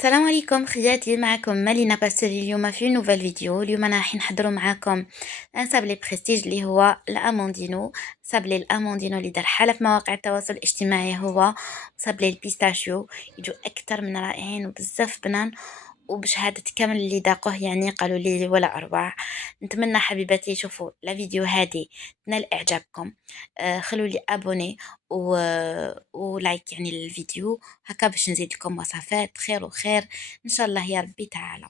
السلام عليكم خواتي، معكم مالينا باستوري. اليوم في نوفال فيديو. اليوم انا راح نحضروا معاكم ان سابلي بريستيج اللي هو الاموندينو. سابلي الاموندينو اللي دار حالة في مواقع التواصل الاجتماعي هو سابلي البيستاشيو. يجوا اكثر من رائعين وبزاف بنان، وبشهادة كامل اللي ذاقوه يعني قالوا لي ولا أروع. نتمنى حبيباتي يشوفوا لا فيديو هذه تنال إعجابكم. خلوا لي أبوني و... ولايك يعني الفيديو، هكا باش نزيد لكم وصفات خير وخير إن شاء الله يا ربي تعالى.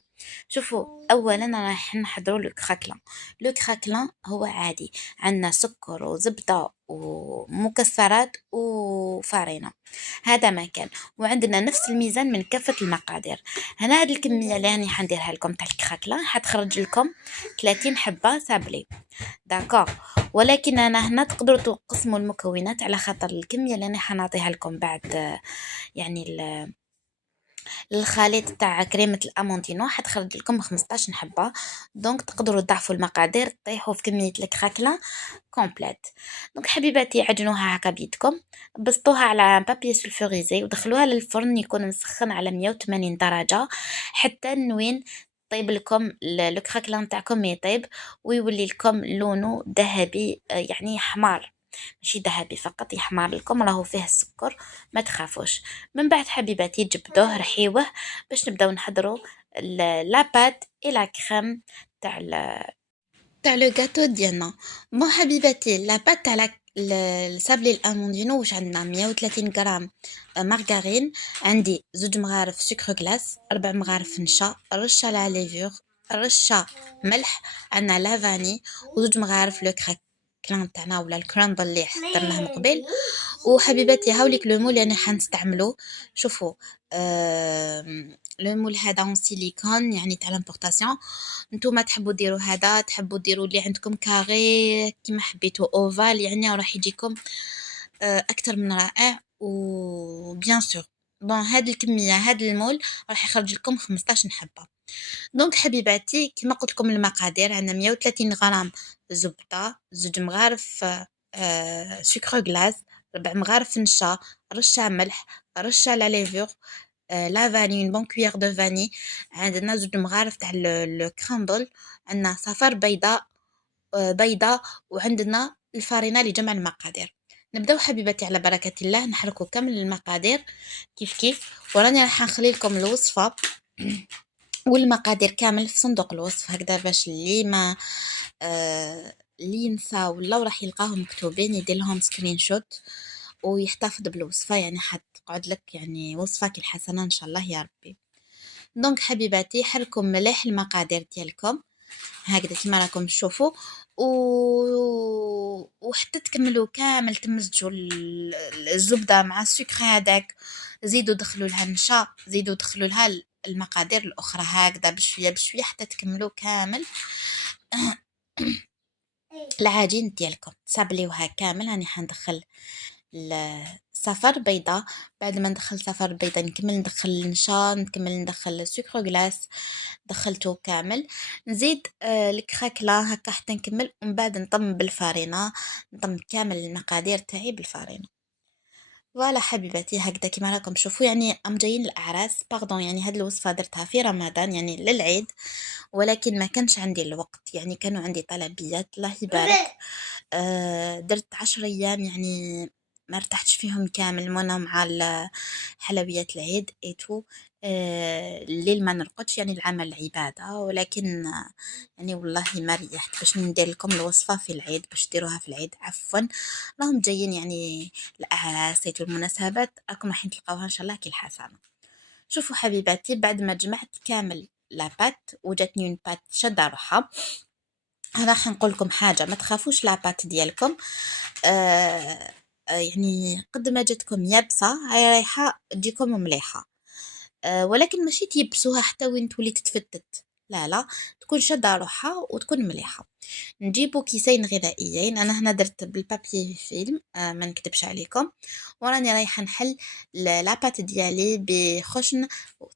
شوفوا، أولا راح نحضروا لو كراكلان. لو كراكلان هو عادي، عندنا سكر وزبدة ومكسرات وفارينة، هذا ما كان. وعندنا نفس الميزان من كافة المقادير. هنا هاد الكميه اللي راني حنديرها لكم تاع الكراكله حتخرج لكم 30 حبه سابلي، داكوغ. ولكن انا هنا تقدروا تقسموا المكونات على خاطر الكميه اللي انا حنعطيها لكم بعد، يعني الخليط تاع كريمه الامونتينو حتخرج لكم 15 حبه. دونك تقدروا تضعفوا المقادير، تطيحوا في كميه الكراكله كومبليت. دونك حبيباتي عجنوها هكا بيدكم، بسطوها على بابي سلفوريزي ودخلوها للفرن يكون مسخن على 180 درجة حتى وين طيب لكم الكراكلا نتاعكم يطيب ويولي لكم لونه ذهبي، يعني حمار، ماشي ذهبي فقط، يحمر لكم، راهو فيه السكر، ما تخافوش. من بعد حبيباتي جبدوه رحيوه باش نبداو نحضروا لابات الى كريم تاع تاع لو غاتو ديالنا. بون حبيباتي لاباط تاع السابلي الاموندينو واش عندنا 130 غرام مارغرين، عندي 2 مغارف سكر غلاس، 4 مغارف نشا، رشه لا ليفور، رشه ملح، عندنا لافاني، و2 مغارف لو كراكلان تاعنا ولا الكرامبل اللي حضرناه من قبل. وحبيباتي هاوليك لو مول اللي حنستعملو. شوفوا، لو مول هذا اون سيليكون يعني تاع لامبورطاسيون. نتوما تحبوا ديروا هذا، تحبوا ديروا اللي عندكم كاري كيما حبيتوا اوفال، يعني راح يجيكم اكثر من رائع. وبيان سور بون هاد الكميه، هاد المول راح يخرج لكم 15 حبه. دونك حبيباتي كما قلت لكم المقادير، عندنا 130 غرام زبده، 2 مغارف سكر غلاس، 4 مغارف نشا، رشه ملح، رشه لا ليفور، لا فاني، اون بون كويير دو فاني، عندنا 2 مغارف تاع الكرامبل، عندنا صفار بيضاء، بيضة، وعندنا الفارينة لجمع المقادير. نبداو حبيباتي على بركة الله نحركو كامل المقادير كيف كيف، وراني راح نخلي لكم الوصفة والمقادير كامل في صندوق الوصف هكذا باش اللي ما اللي ينسى ولا راح يلقاهم مكتوبين يدير لهم سكرين شوت ويحتفظ بالوصفة، يعني حتقعد لك يعني وصفك الحسنة ان شاء الله يا ربي. دونك حبيباتي حركم مليح المقادير ديالكم هكذا كما راكم تشوفوا، و... وحتى تكملوا كامل تمزجوا الزبده مع السكر هذاك، زيدوا دخلوا لها النشا، زيدوا دخلوا لها المقادير الاخرى هكذا بشويه بشويه حتى تكملوا كامل العجين ديالكم. صابليوها كامل، راني حندخل صفر بيضة، بعد ما ندخل صفر بيضة نكمل ندخل النشا، نكمل ندخل سكر غلاس، دخلته كامل، نزيد الكراكلا هكا حتى نكمل، ومن بعد نطم بالفارينة، نطم كامل المقادير تاعي بالفارينة. فوالا حبيباتي هكذا كما راكم تشوفوا، يعني ام جايين الاعراس باردون، يعني هاد الوصفه درتها في رمضان يعني للعيد، ولكن ما كانش عندي الوقت، يعني كانوا عندي طلبيات الله يبارك. درت 10 ايام يعني ما ارتحتش فيهم كامل، وانا مع حلويات العيد ايتو. الليل ما نرقدش، يعني العمل عبادة، ولكن يعني والله ما ريحت باش ندير لكم الوصفة في العيد باش ديروها في العيد. عفوا راهم جايين يعني الأعراس والمناسبات، راكم راح تلقاوها إن شاء الله كي الحسنة. شوفوا حبيباتي بعد ما جمعت كامل لابات وجاتني اون بات شادة روحها. راح نقول لكم حاجة، ما تخافوش لابات ديالكم يعني قد ما جاتكم يابسة هاي رايحة تجيكم مليحة، ولكن ماشي تيبسوها حتى وين تولي تتفتت، لا لا، تكون شادة روحها وتكون مليحة. نجيبو كيسين غذائيين، انا هنا درت بالبابي فيلم، ما نكتبش عليكم، وراني رايحه نحل لاباط ديالي بخشن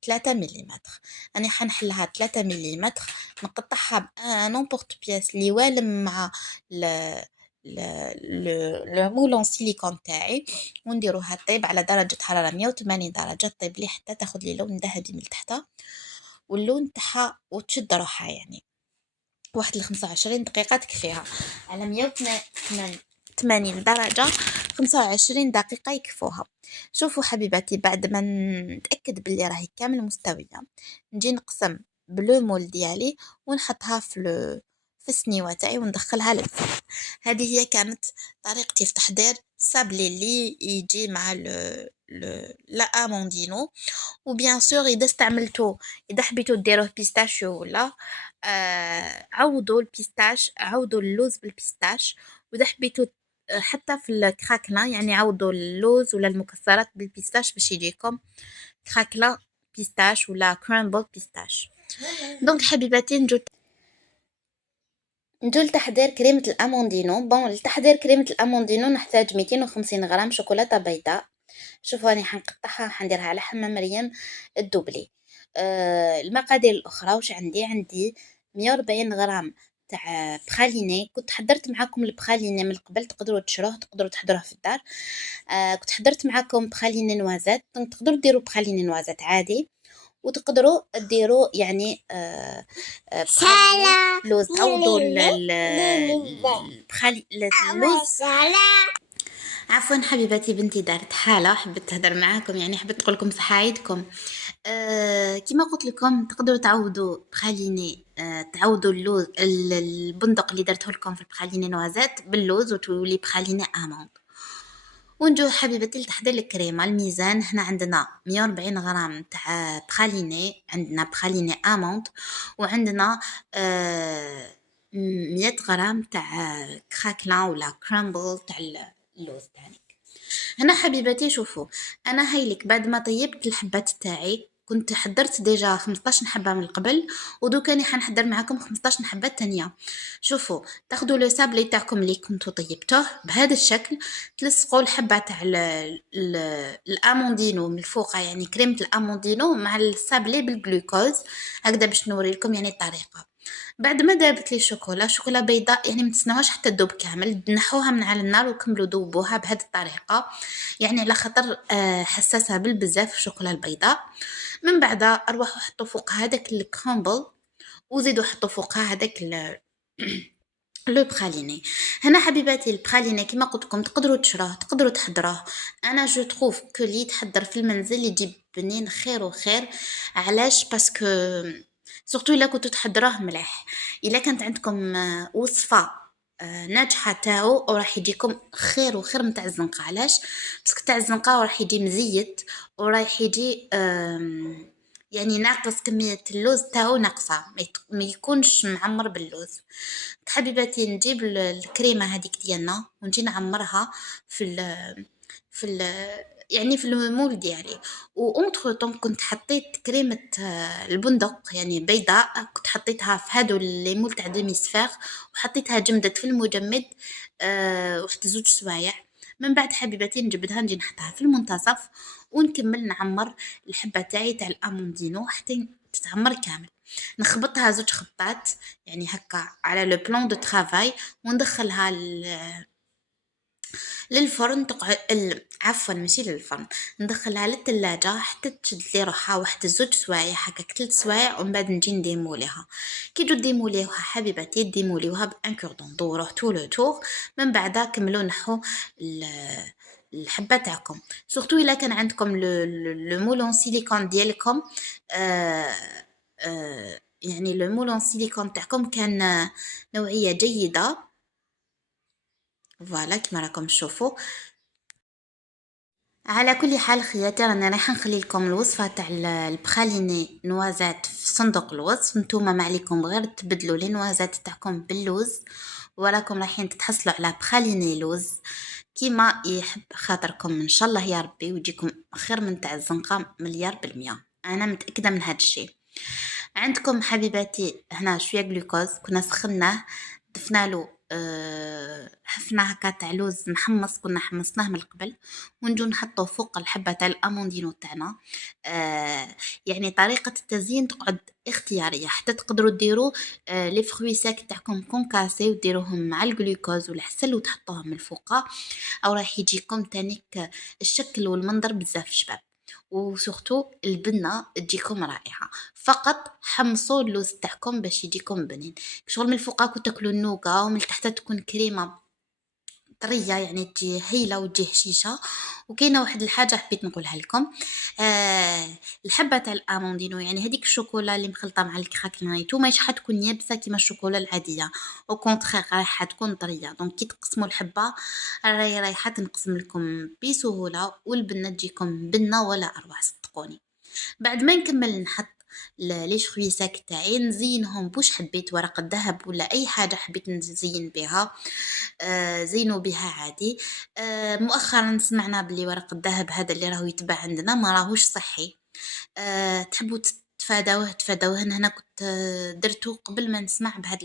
3 مليمتر. راني حنحلها 3 مليمتر، نقطعها نومبورت بياس اللي والم مع لو مولون سيليكون تاعي ونديروها طيب على درجة حرارة 180 درجة، طيب لي حتى تاخد لي لون ذهبي من تحتها، واللون تاعها وتشد روحها يعني واحد 25 دقيقة تكفيها على 180 درجة. 25 دقيقة يكفوها. شوفوا حبيباتي، بعد ما نتأكد باللي راهي كامل مستوية، نجي نقسم بلو مول ديالي ونحطها في السنيوة تاعي وندخلها للفرن. هذه هي كانت طريقتي في تحضير سابلي اللي يجي مع لا اموندينو. وبيان سور اذا حبيتو ديروه بيستاشيو ولا عوضوا البيستاش، عوضوا اللوز بالبيستاش. واذا حبيتو حتى في الكراكلا يعني عوضوا اللوز ولا المكسرات بالبيستاش باش يجيكم كراكلا بيستاش ولا كرامبل بيستاش. دونك حبيباتي نجو لتحضير كريمة الأموندينو. لتحضير كريمة الأموندينو نحتاج 250 غرام شوكولاتة بيضاء. شوفوا راني حنقطعها حنديرها على حمام مريم الدوبلي. المقادير الأخرى واش عندي 140 غرام تاع بخاليني. كنت حضرت معاكم البخاليني من قبل، تقدروا تشروه، تقدروا تحضروه في الدار. كنت حضرت معاكم بخاليني نوازات، تقدروا ديروا بخاليني نوازات عادي، وتقدروا ديروا يعني بخاليني لوز. عوضوا اللوز. عفوا حبيباتي، بنتي دارت حالة، حبيت تهدر معاكم يعني حبيت تقول لكم صحايدكم. كما قلت لكم تقدروا تعوضوا بخاليني، تعوضوا اللوز البندق اللي درته لكم في البخاليني نوازات باللوز وتولي بخاليني اموند. ونجو حبيبتي لتحضير الكريمة. الميزان هنا عندنا 140 غرام تاع بخاليني، عندنا بخاليني اموند، وعندنا 100 غرام تاع كراكلان ولا كرامبل تاع اللوز تاعي. هنا حبيباتي شوفوا، انا هايلك بعد ما طيبت الحبات تاعي كنت حضرت ديجا 15 حبه من قبل، ودوكا راني حنحضر معاكم 15 حبه تانية. شوفوا، تاخذوا لو سابلي تاعكم اللي كنتو طيبتوه بهذا الشكل، تلصقوا الحبه تاع الاموندينو من الفوق، يعني كريمه الاموندينو مع السابلي بالجلوكوز هكذا باش نوري لكم يعني الطريقه. بعد ما دابت لي شوكولا بيضاء، يعني ما تسناوهاش حتى تذوب كامل، نحوها من على النار وكملوا ذوبوها بهذه الطريقه، يعني على خاطر حساسها بالبزاف الشوكولا البيضاء. من بعد اروحوا حطوا فوق هذاك الكرامبل، وزيدوا حطوا فوقها هذاك لو بخاليني. هنا حبيباتي البخاليني كما قلت لكم تقدروا تشروه، تقدروا تحضروه. انا جو تروف كو لي تحضر في المنزل يجيب بنين خير وخير. علاش؟ باسكو سورتو الا كنتو تحضروه مليح. الا كانت عندكم وصفه ناجحه تاعو راح يجيكم خير وخير من تاع الزنقه. علاش؟ باسكو تاع الزنقه راح يجي مزيت وراح يجي يعني ناقص كميه اللوز تاعو ناقصه، ما يكونش معمر باللوز. حبيباتي نجيب الكريمه هذيك ديالنا ونجي نعمرها في ال يعني في المول ديالي. وانتر طون كنت حطيت كريمه البندق يعني بيضاء، كنت حطيتها في هادو لي مول تاع ديمي سفاغ، وحطيتها جمدت في المجمد واحد 2 سوايع. من بعد حبيباتي نجبدها نجي نحطها في المنتصف، ونكمل نعمر الحبه تاعي تاع الاموندينو حتى تتعمر كامل. نخبطها 2 خبطات يعني هكا على لو بلان دو ترافاي، وندخلها للفرن عفوا ماشي للفرن، ندخلها للثلاجة حتى تشد لي روحها واحد 2 سوايع هكاك 3 سوايع، ومن بعد نجي نديموليها. كي تجو ديموليوها حبيباتي ديموليوها بان كوردون، دوروه تو لو تور. من بعد كملوا نحو الحبه تاعكم. سورتو الا كان عندكم لو مولون سيليكون ديالكم، يعني لو مولون سيليكون تاعكم كان نوعيه جيده. فوالا كما راكم تشوفوا. على كل حال خياتي راني رايحه نخلي لكم الوصفه تاع البخاليني نوازات في صندوق الوصف. نتوما ما عليكم غير تبدلوا لي نوازات تاعكم باللوز، وراكم رايحين تتحصلوا على بخاليني لوز كيما يحب خاطركم ان شاء الله يا ربي، ويجيكم خير من تاع الزنقه مليار بالمية. انا متاكده من هذا الشيء. عندكم حبيباتي هنا شويه جلوكوز كنا سخناه، ضفنا له حفنه هكا تاع لوز محمص كنا حمصناه من قبل، ونجو نحطوه فوق الحبه تاع الاموندينو تاعنا. يعني طريقة التزيين تقعد اختيارية، حتى تقدروا ديروا لي فخوي ساك تاعكم كونكاسي وديروهم مع الجلوكوز والعسل وتحطوهم من الفوقة، أو راح يجيكم تانيك الشكل والمنظر بزاف شباب. وسورتو البنة تجيكم رائعة، فقط حمصوا اللوز تاعكم باش يجيكم بنين، شغل من الفوق راكو تاكلوا النوكا ومن تحت تكون كريمة طرية، يعني تجي هايلة وتجي هشيشة. وكاينة واحد الحاجة حبيت نقولها لكم، الحبة تاع الاموندينو، يعني هذيك الشوكولا اللي مخلطة مع الكراكنايتو ماهيش حتكون يابسة كيما الشوكولا العادية، او كونتخيغ رايحة تكون طرية. دونك كي تقسموا الحبة راهي رايحة تنقسم لكم بسهولة، والبنة تجيكم بنة ولا اروع صدقوني. بعد ما نكمل نحط لي شخوي ساك تاعي نزينهم بوش حبيت، ورق الذهب ولا اي حاجه حبيت نزين بها، زينوا بها عادي. مؤخرا سمعنا بلي ورق الذهب هذا اللي راهو يتباع عندنا ما راهوش صحي. تحبوا تفادوه هنا كنت درته قبل ما نسمع بهاد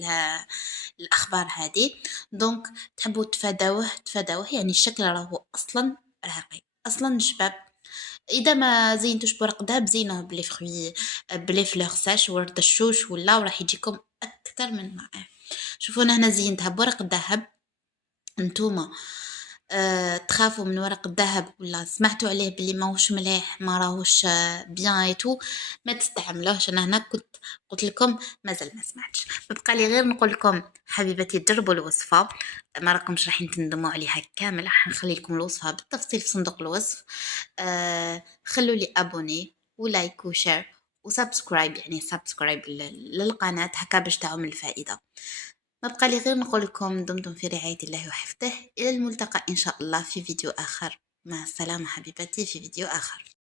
الاخبار هذه. دونك تحبوا تفادوه، يعني الشكل راهو اصلا راقي اصلا شباب. اذا ما زينتوش بورق دهب زينوه بلي فخوي، بلي فلوغ ساش ورد الشوش ولا، وراح يجيكم اكثر من رائع. شوفوا انا هنا زينتها بورق الذهب. انتوما تخافوا من ورق الذهب ولا سمعتوا عليه بلي ماهوش مليح ما راهوش بيان ايتو، ما تستعملوهش. انا هنا كنت قلت لكم مازال ما سمعتش. بقى لي غير نقول لكم حبيبتي جربوا الوصفه، ما راكمش راح تندموا عليها كامل. راح نخلي لكم الوصفه بالتفصيل في صندوق الوصف. خلوا لي ابوني ولايك وشير وسبسكرايب، يعني سبسكرايب للقناه هكا باش تعم الفائده. ما بقى لي غير نقول لكم دمتم في رعاية الله وحفظه، إلى الملتقى إن شاء الله في فيديو آخر. مع السلامة حبيبتي في فيديو آخر.